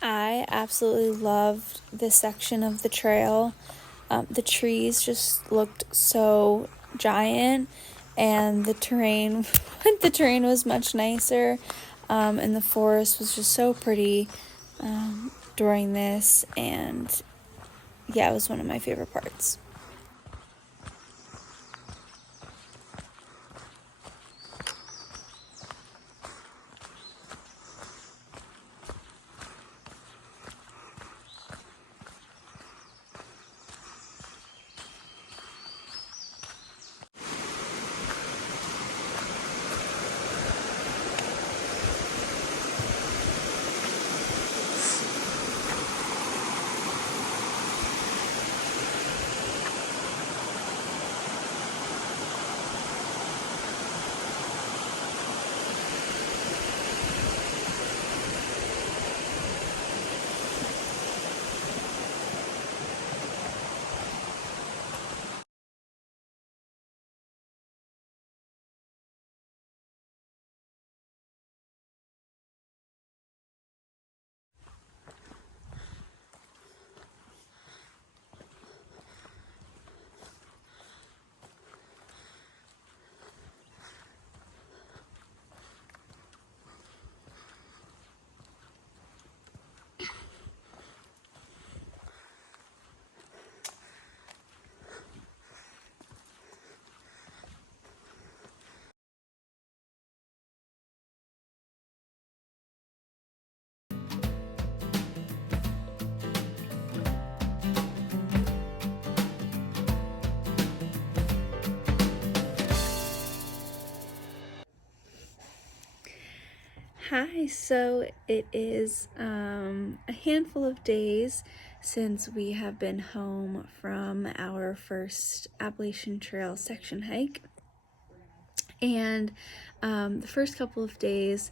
I absolutely loved this section of the trail. The trees just looked so giant, and the terrain the terrain was much nicer, and the forest was just so pretty during this, and yeah, it was one of my favorite parts. Hi, so it is a handful of days since we have been home from our first Appalachian Trail section hike. And the first couple of days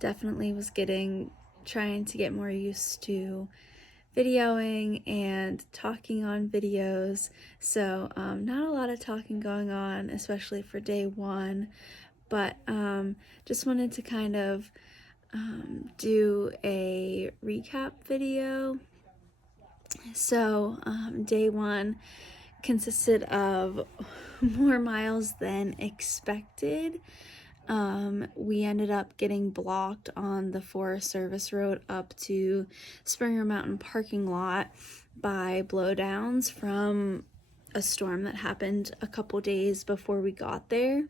definitely was trying to get more used to videoing and talking on videos. So not a lot of talking going on, especially for day one, but just wanted to kind of do a recap video. So day one consisted of more miles than expected. We ended up getting blocked on the Forest Service road up to Springer Mountain parking lot by blowdowns from a storm that happened a couple days before we got there.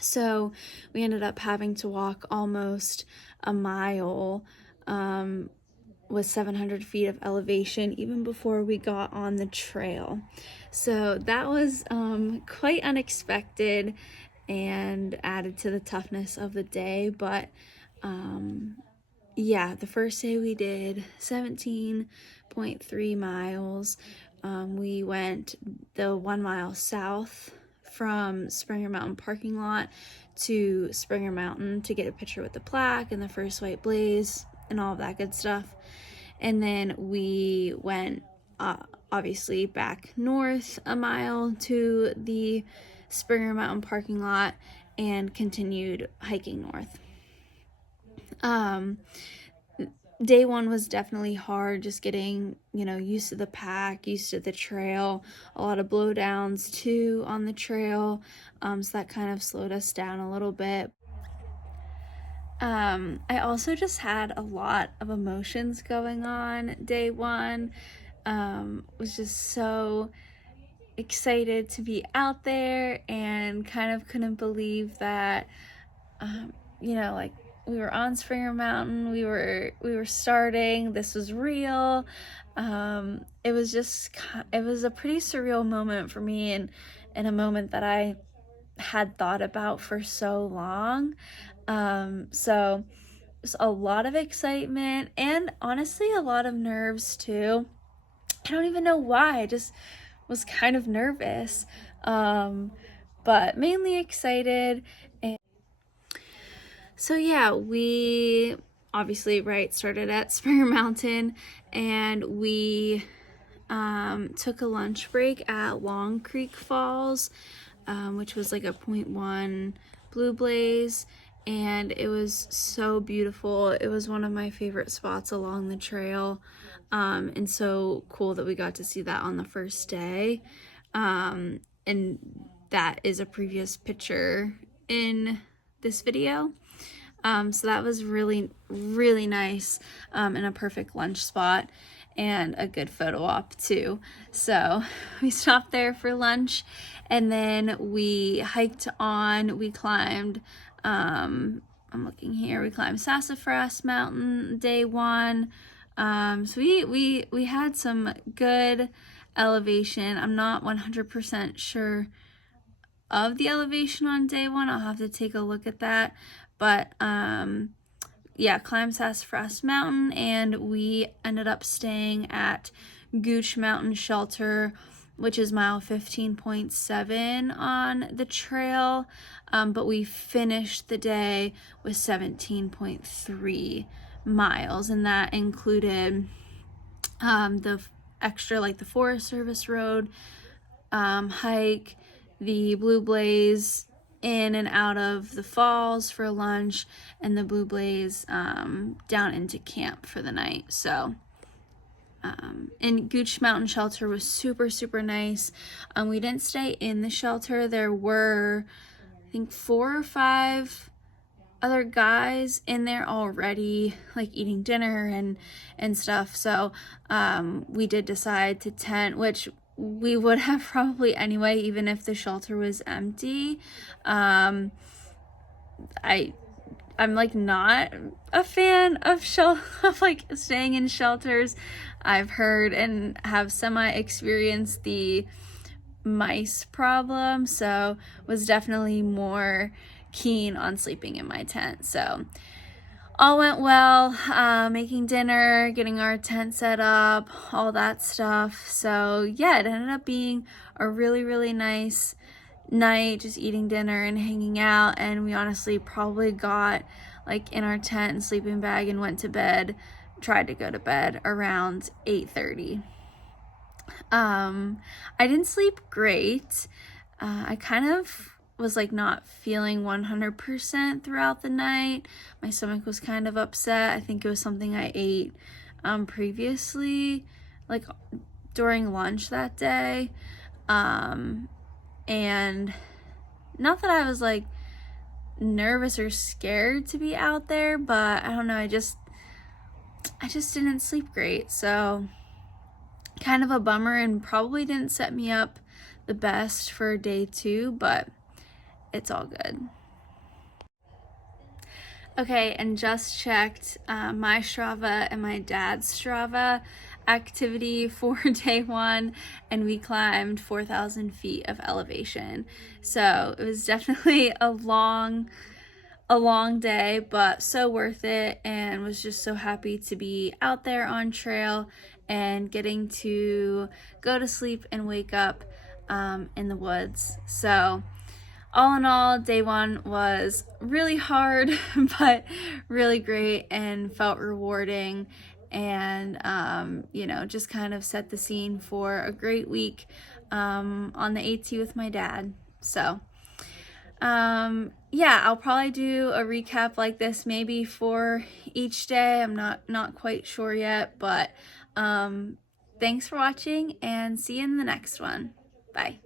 So we ended up having to walk almost a mile with 700 feet of elevation even before we got on the trail. So that was quite unexpected and added to the toughness of the day. But yeah, the first day we did 17.3 miles. We went the 1 mile south from Springer Mountain parking lot to Springer Mountain to get a picture with the plaque and the first white blaze and all of that good stuff. And then we went obviously back north a mile to the Springer Mountain parking lot and continued hiking north. Day one was definitely hard, just getting, used to the pack, used to the trail, a lot of blowdowns too on the trail. So that kind of slowed us down a little bit. I also just had a lot of emotions going on day one. Was just so excited to be out there and kind of couldn't believe that, like we were on Springer Mountain, we were starting, this was real. It was a pretty surreal moment for me, and a moment that I had thought about for so long. So there's a lot of excitement and honestly a lot of nerves too. I don't even know why. I just was kind of nervous, but mainly excited. And so yeah, we obviously started at Springer Mountain, and we took a lunch break at Long Creek Falls, which was like a .1 blue blaze, and it was so beautiful. It was one of my favorite spots along the trail, and so cool that we got to see that on the first day. And that is a previous picture in this video. So that was really, really nice, and a perfect lunch spot and a good photo op too. So we stopped there for lunch, and then we hiked on. We climbed, I'm looking here, we climbed Sassafras Mountain day one. So we had some good elevation. I'm not 100% sure of the elevation on day one. I'll have to take a look at that. But yeah, climbed Sassafras Mountain, and we ended up staying at Gooch Mountain Shelter, which is mile 15.7 on the trail, but we finished the day with 17.3 miles, and that included the extra, like the Forest Service Road hike, the Blue Blaze in and out of the falls for lunch, and the Blue Blaze down into camp for the night. So and Gooch Mountain Shelter was super, super nice. We didn't stay in the shelter. There were, I think, 4 or 5 other guys in there already, like eating dinner and stuff. So we did decide to tent, which we would have probably anyway, even if the shelter was empty. I'm like not a fan of like staying in shelters. I've heard and have semi-experienced the mice problem, so was definitely more keen on sleeping in my tent. So all went well, making dinner, getting our tent set up, all that stuff. So yeah, it ended up being a really, really nice night, just eating dinner and hanging out. And we honestly probably got like in our tent and sleeping bag and went to bed, tried to go to bed around 8:30. I didn't sleep great. I kind of was like not feeling 100% throughout the night. My stomach was kind of upset. I think it was something I ate previously, like during lunch that day. And not that I was like nervous or scared to be out there, but I don't know, I just didn't sleep great. So kind of a bummer, and probably didn't set me up the best for day 2, but it's all good. Okay, and just checked my Strava and my dad's Strava activity for day 1, and we climbed 4,000 feet of elevation. So it was definitely a long day, but so worth it, and was just so happy to be out there on trail and getting to go to sleep and wake up in the woods. So all in all, day 1 was really hard, but really great and felt rewarding, and just kind of set the scene for a great week on the AT with my dad. So yeah, I'll probably do a recap like this maybe for each day. I'm not quite sure yet, but thanks for watching, and see you in the next one. Bye.